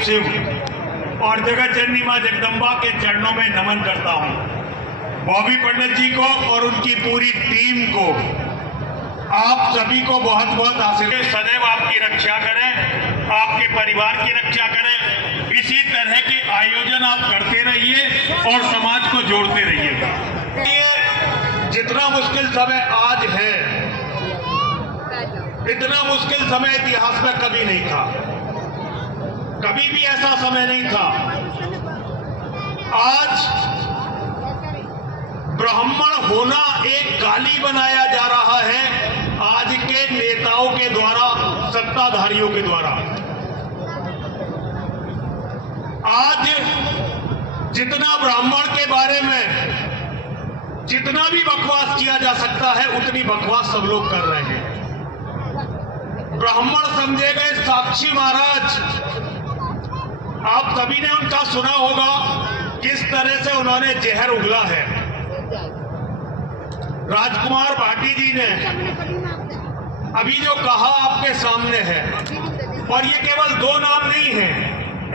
शिव और जगत जननी मां जगदम्बा के चरणों में नमन करता हूं। बॉबी पंडित जी को और उनकी पूरी टीम को, आप सभी को बहुत बहुत आशीर्वाद। सदैव आपकी रक्षा करें, आपके परिवार की रक्षा करें। इसी तरह के आयोजन आप करते रहिए और समाज को जोड़ते रहिएगा। जितना मुश्किल समय आज है, इतना मुश्किल समय इतिहास में कभी नहीं था। कभी भी ऐसा समय नहीं था। आज ब्राह्मण होना एक गाली बनाया जा रहा है आज के नेताओं के द्वारा, सत्ताधारियों के द्वारा। आज जितना ब्राह्मण के बारे में जितना भी बकवास किया जा सकता है, उतनी बकवास सब लोग कर रहे हैं। ब्राह्मण समझे गए साक्षी महाराज, आप सभी ने उनका सुना होगा किस तरह से उन्होंने जहर उगला है। राजकुमार भाटी जी ने अभी जो कहा आपके सामने है, और ये केवल 2 नाम नहीं है,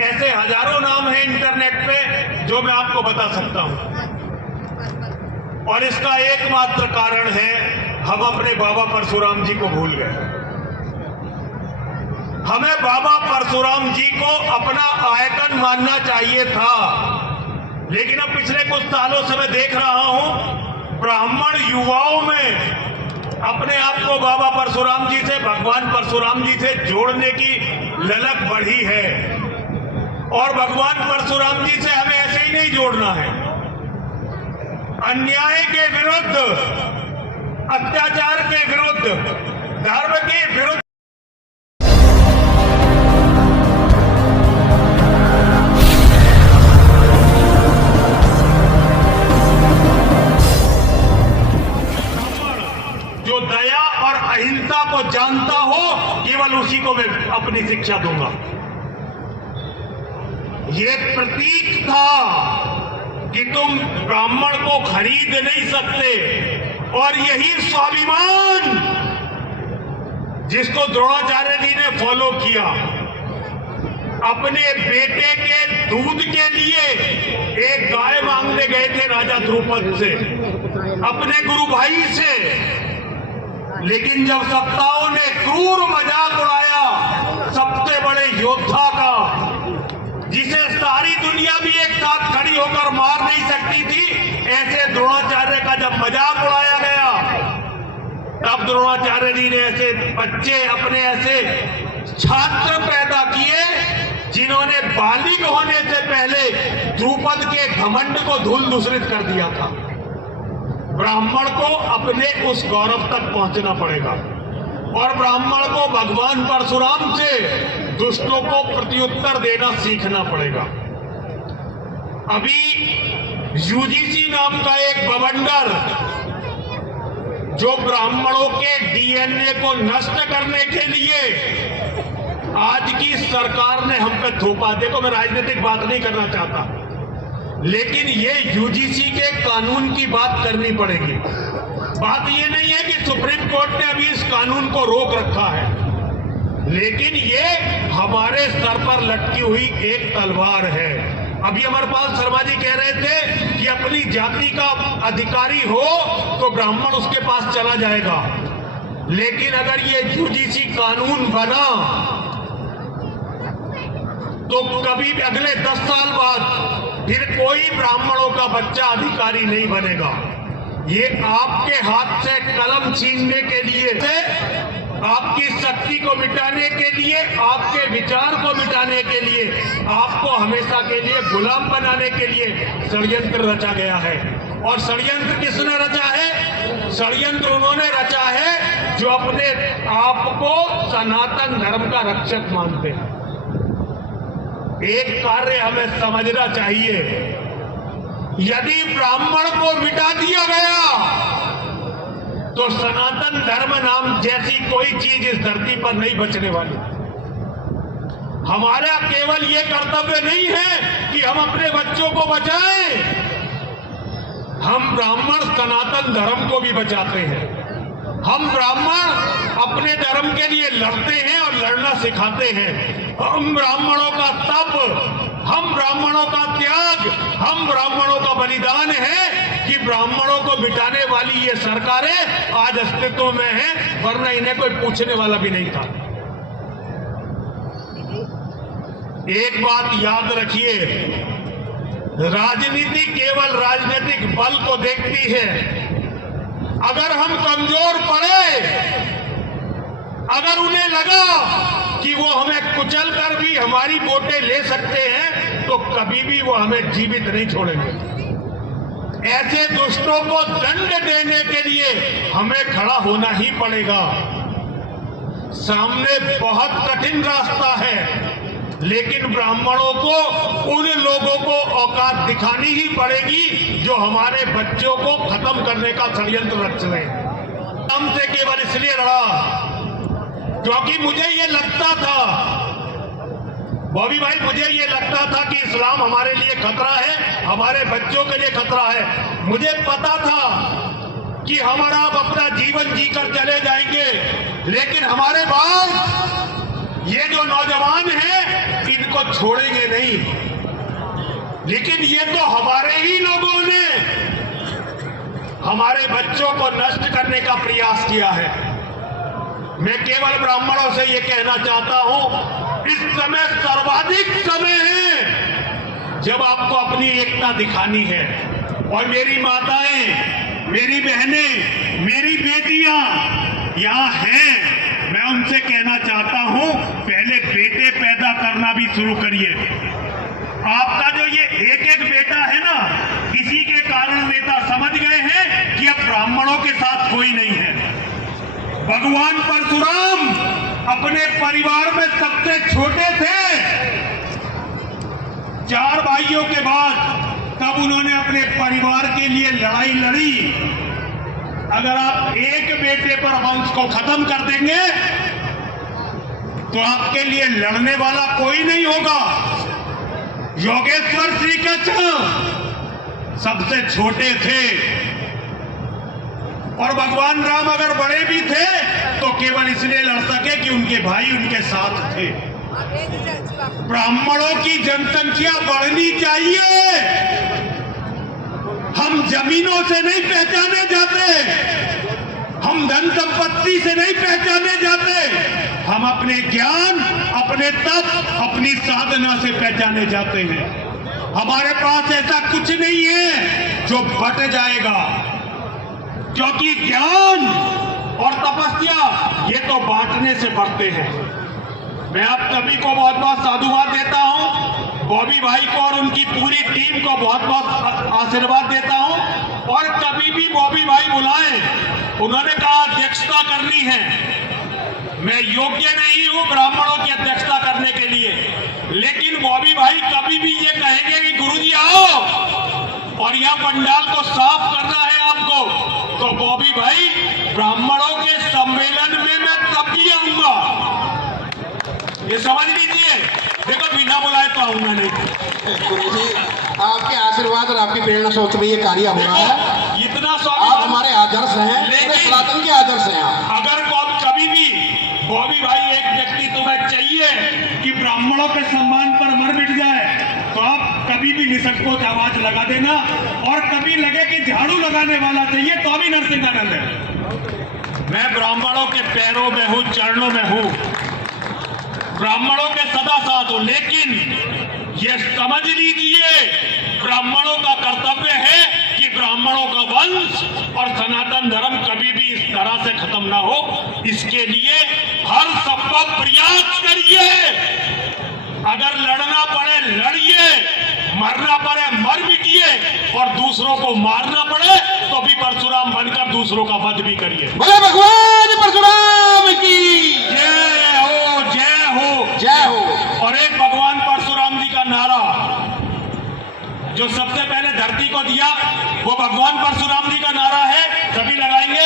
ऐसे हजारों नाम हैं इंटरनेट पे जो मैं आपको बता सकता हूं। और इसका एकमात्र कारण है, हम अपने बाबा परशुराम जी को भूल गए। हमें बाबा परशुराम जी को अपना आइकन मानना चाहिए था, लेकिन अब पिछले कुछ सालों से मैं देख रहा हूं ब्राह्मण युवाओं में अपने आप को बाबा परशुराम जी से, भगवान परशुराम जी से जोड़ने की ललक बढ़ी है। और भगवान परशुराम जी से हमें ऐसे ही नहीं जोड़ना है। अन्याय के विरुद्ध, अत्याचार के विरुद्ध, धर्म के विरुद्ध जो दया और अहिंसा को जानता हो, केवल उसी को मैं अपनी शिक्षा दूंगा। ये प्रतीक था कि तुम ब्राह्मण को खरीद नहीं सकते, और यही स्वाभिमान जिसको द्रोणाचार्य जी ने फॉलो किया। अपने बेटे के दूध के लिए एक गाय मांगने गए थे राजा द्रुपद से, अपने गुरु भाई से, लेकिन जब सत्ताओं ने क्रूर मजाक उड़ाया सबसे बड़े योद्धा का, जिसे सारी दुनिया भी एक साथ खड़ी होकर मार नहीं सकती थी, ऐसे द्रोणाचार्य का जब मजाक उड़ाया गया, तब द्रोणाचार्य जी ने ऐसे बच्चे, अपने ऐसे छात्र पैदा किए जिन्होंने बालिग होने से पहले द्रुपद के घमंड को धूल दूषित कर दिया था। ब्राह्मण को अपने उस गौरव तक पहुंचना पड़ेगा, और ब्राह्मण को भगवान परशुराम से दुष्टों को प्रत्युत्तर देना सीखना पड़ेगा। अभी यूजीसी नाम का एक बवंडर, जो ब्राह्मणों के डीएनए को नष्ट करने के लिए आज की सरकार ने हम पे थोपा। देखो, मैं राजनीतिक बात नहीं करना चाहता, लेकिन ये यूजीसी के कानून की बात करनी पड़ेगी। बात ये नहीं है कि सुप्रीम कोर्ट ने अभी इस कानून को रोक रखा है, लेकिन ये हमारे सर पर लटकी हुई एक तलवार है। अभी अमरपाल शर्मा जी कह रहे थे कि अपनी जाति का अधिकारी हो तो ब्राह्मण उसके पास चला जाएगा, लेकिन अगर ये यूजीसी कानून बना तो कभी अगले 10 साल बाद फिर कोई ब्राह्मणों का बच्चा अधिकारी नहीं बनेगा। ये आपके हाथ से कलम छीनने के लिए, आपकी शक्ति को मिटाने के लिए, आपके विचार को मिटाने के लिए, आपको हमेशा के लिए गुलाम बनाने के लिए षड्यंत्र रचा गया है। और षड्यंत्र किसने रचा है? षड्यंत्र उन्होंने रचा है जो अपने आप को सनातन धर्म का रक्षक मानते हैं। एक कार्य हमें समझना चाहिए, यदि ब्राह्मण को मिटा दिया गया तो सनातन धर्म नाम जैसी कोई चीज इस धरती पर नहीं बचने वाली। हमारा केवल ये कर्तव्य नहीं है कि हम अपने बच्चों को बचाएं, हम ब्राह्मण सनातन धर्म को भी बचाते हैं। हम ब्राह्मण अपने धर्म के लिए लड़ते हैं और लड़ना सिखाते हैं। हम ब्राह्मणों का तप ब्राह्मणों का त्याग, हम ब्राह्मणों का बलिदान है कि ब्राह्मणों को मिटाने वाली ये सरकारें आज अस्तित्व में हैं, वरना इन्हें कोई पूछने वाला भी नहीं था। एक बात याद रखिए, राजनीति केवल राजनीतिक बल को देखती है। अगर हम कमजोर पड़े, अगर उन्हें लगा कि वो हमें कुचल कर भी हमारी वोटें ले सकते हैं, तो कभी भी वो हमें जीवित नहीं छोड़ेंगे। ऐसे दुष्टों को दंड देने के लिए हमें खड़ा होना ही पड़ेगा। सामने बहुत कठिन रास्ता है, लेकिन ब्राह्मणों को, उन लोगों को औकात दिखानी ही पड़ेगी जो हमारे बच्चों को खत्म करने का षड्यंत्र रच रहे हैं। हमसे केवल इसलिए लड़ा क्योंकि मुझे ये लगता था, बॉबी भाई, मुझे ये लगता था कि इस्लाम हमारे लिए खतरा है, हमारे बच्चों के लिए खतरा है। मुझे पता था कि हमारा अब अपना जीवन जीकर चले जाएंगे, लेकिन हमारे बाद ये जो नौजवान हैं इनको छोड़ेंगे नहीं। लेकिन ये तो हमारे ही लोगों ने हमारे बच्चों को नष्ट करने का प्रयास किया है। मैं केवल ब्राह्मणों से ये कहना चाहता हूं, इस समय सर्वाधिक समय है जब आपको अपनी एकता दिखानी है। और मेरी माताएं, मेरी बहनें, मेरी बेटियां यहां हैं, मैं उनसे कहना चाहता हूं, पहले बेटे पैदा करना भी शुरू करिए। आपका जो ये एक एक बेटा है ना, इसी के कारण नेता समझ गए हैं कि अब ब्राह्मणों के साथ कोई नहीं है। भगवान परशुराम अपने परिवार में सबसे छोटे थे। 4 भाइयों के बाद तब उन्होंने अपने परिवार के लिए लड़ाई लड़ी। अगर आप एक बेटे पर वंश को खत्म कर देंगे तो आपके लिए लड़ने वाला कोई नहीं होगा। योगेश्वर श्री कृष्ण सबसे छोटे थे, और भगवान राम अगर बड़े भी थे तो केवल इसलिए लड़ सके कि उनके भाई उनके साथ थे। ब्राह्मणों की जनसंख्या बढ़नी चाहिए। हम जमीनों से नहीं पहचाने जाते, हम धन संपत्ति से नहीं पहचाने जाते, हम अपने ज्ञान, अपने तप, अपनी साधना से पहचाने जाते हैं। हमारे पास ऐसा कुछ नहीं है जो बट जाएगा, क्योंकि ज्ञान और तपस्या ये तो बांटने से बढ़ते हैं। मैं आप सभी को बहुत बहुत साधुवाद देता हूं, बॉबी भाई को और उनकी पूरी टीम को बहुत बहुत आशीर्वाद देता हूं। और कभी भी बॉबी भाई बुलाएं, उन्होंने कहा अध्यक्षता करनी है, मैं योग्य नहीं हूं ब्राह्मणों की अध्यक्षता करने के लिए, लेकिन बॉबी भाई कभी भी ये कहेंगे कि गुरुजी आओ और यह पंडाल को साफ करना है आपको, तो बॉबी भाई ब्राह्मणों के सम्मेलन में मैं तब भी आऊंगा। ये समझ लीजिए, देखो बिना बुलाए तो आऊंगा नहीं। गुरुजी, आपके आशीर्वाद और आपकी प्रेरणा से उत्तर ये कार्य हो रहा है। इतना आप हमारे आदर्श हैं, लेकिन सनातन के आदर्श हैं आप। अगर कभी भी बॉबी भाई एक व्यक्ति तुम्हें चाहिए कि ब्राह्मणों के सम्मान पर मर मिट जाए, तो आप कभी भी निसंकोच आवाज लगा देना। और कभी लगे कि झाड़ू लगाने वाला चाहिए तो भी नरसिंहानंद है। मैं ब्राह्मणों के पैरों में हूं, चरणों में हूं, ब्राह्मणों के सदा साथ हूं, लेकिन ये समझ लीजिए ब्राह्मणों का कर्तव्य है कि ब्राह्मणों का वंश और सनातन धर्म कभी भी इस तरह से खत्म ना हो। इसके लिए हर संभव प्रयास करिए। अगर लड़ना पड़े लड़िए, मरना पड़े मर मिटिए, और दूसरों को मारना पड़े तो भी परशुराम बनकर दूसरों का वध भी करिए। बोले भगवान परशुराम की जय हो, जय हो, जय हो। और एक भगवान परशुराम जी का नारा जो सबसे पहले धरती को दिया, वो भगवान परशुराम जी का नारा है, सभी लगाएंगे।